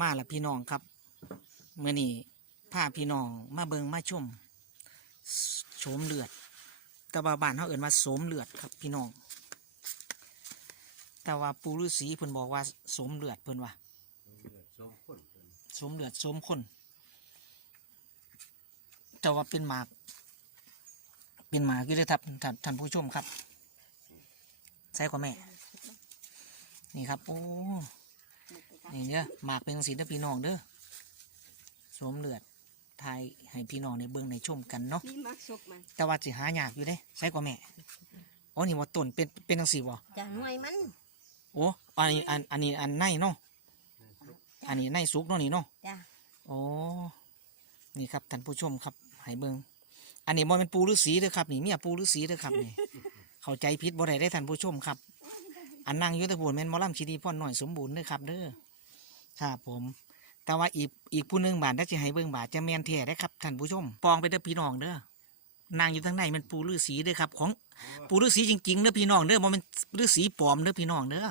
มาละพี่น้องครับเมื่อนี้พาพี่น้องมาเบิงมาชมโสมเลือด แต่ว่าบ้านเขาเอื่นว่าโสมเลือดครับพี่น้อง แต่ว่าปูฤาษีเพิ่นบอกว่าโสมเลือดเพิ่นว่าโสมเลือดโสมคนแต่ว่าเป็นหมาก เป็นหมากอยู่เลยครับท่านท่านผู้ชมครับใช่กว่าแม่ นี่ครับโอ้ นี่เด้อหมากเป็นสีเด้อพี่น้องเด้อสวมเลือดทายให้พี่น้องในเบิ้งในชมกันเนาะนี่มักซกมันแต่ว่าสิหายากอยู่เด้ใช่กว่าแม่โอ้นี่ว่าต้นเป็นเป็นจังสีบ่จะหน่วยมันโอ้อันนี้อันอันนี้อันในเนาะอันนี้ในสุกเนาะนี่เนาะจ้ะโอ้นี่ครับท่านผู้ชมครับให้เบิ้งอันนี้บ่เป็นปูฤาษีเด้อครับ นี่เมียปูฤาษีเด้อครับนี่เข้าใจผิดบ่ได้ได้อท่านผู้ชมครับ อันนั่งอยุทธภูมิแม่นหมอลำชีดีพ่อหน่อยสมบูรณ์เด้อครับเด้อ ครับผม แต่ว่าอีกอีกผู้หนึงบาทถ้าจะให้เบิ่งบาทจะแมนแท้ได้ครับท่านผู้ชมปองไปเด้อพี่น้องเด้อนางอยู่ทางในมันปูฤาษีเด้อครับ ของปูฤาษีจริงๆเด้อพี่น้องเด้อมันเป็นฤาษีปลอมเด้อพี่น้องเด้อ